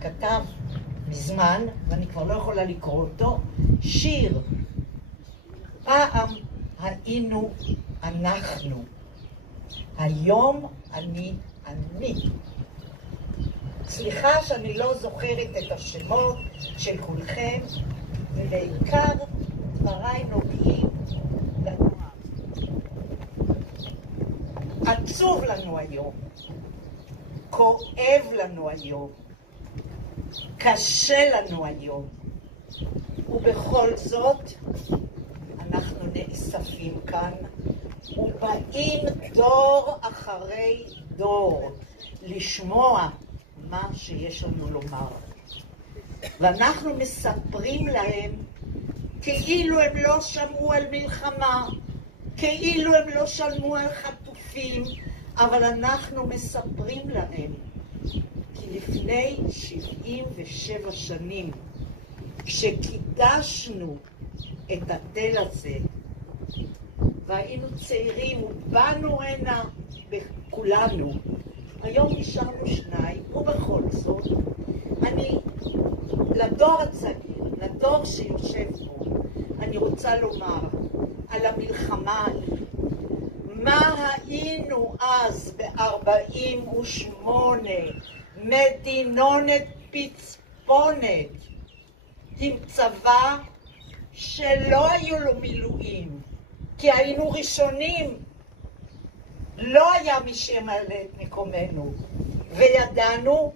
כתב מזמן, ואני כבר לא יכולה לקרוא אותו, שיר. פעם היינו אנחנו, היום אני. סליחה שאני לא זוכרת את השמות של כולכם, ובעיקר דבריי נוגעים לנו. עצוב לנו היום, כואב לנו היום, קשה לנו היום, ובכל זאת אנחנו נאספים כאן ובאים דור אחרי דור לשמוע מה שיש לנו לומר, ואנחנו מספרים להם כאילו הם לא שמעו על מלחמה, כאילו הם לא שמעו על חטופים, אבל אנחנו מספרים להם כי לפני 77 שנים כשקידשנו את התל הזה והיינו צעירים ובאנו הנה בכולנו, היום נשארנו שניים, ובכל זאת אני לדור הצעיר, לדור שיושב פה, אני רוצה לומר על המלחמה, מה היינו אז ב-48, מדינונת פצפונת עם צבא שלא היו לו מילואים, כי היינו ראשונים, לא היה מי שמלא את מקומנו, וידענו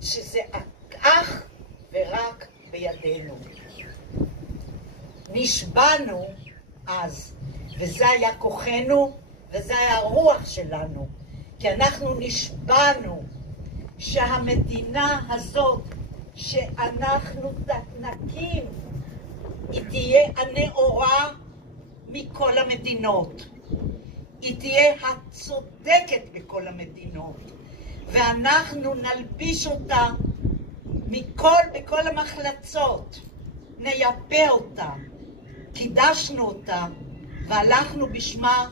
שזה אך ורק בידינו. נשבענו אז, וזה היה כוחנו, וזה היה הרוח שלנו, כי אנחנו נשבענו שהמדינה הזאת שאנחנו נקים, היא תהיה הנאורה מכל המדינות. היא תהיה הצודקת בכל המדינות, ואנחנו נלביש אותה בכל המחלצות, נייפה אותה, קידשנו אותה, והלכנו בשמה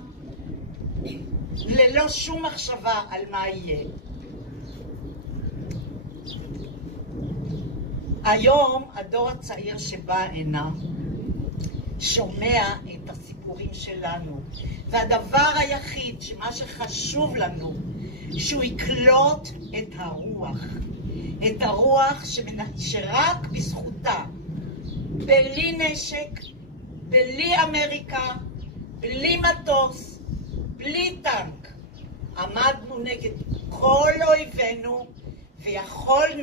ללא שום מחשבה על מה יהיה. היום הדור הצעיר שבא הנה שומע את הסיפורים שלנו, והדבר היחיד שמה שחשוב לנו שהוא יקלוט את הרוח שרק בזכותה, בלי נשק, בלי אמריקה, בלי מטוס, בלי טנק, עמדנו נגד כל אויבינו ויכולנו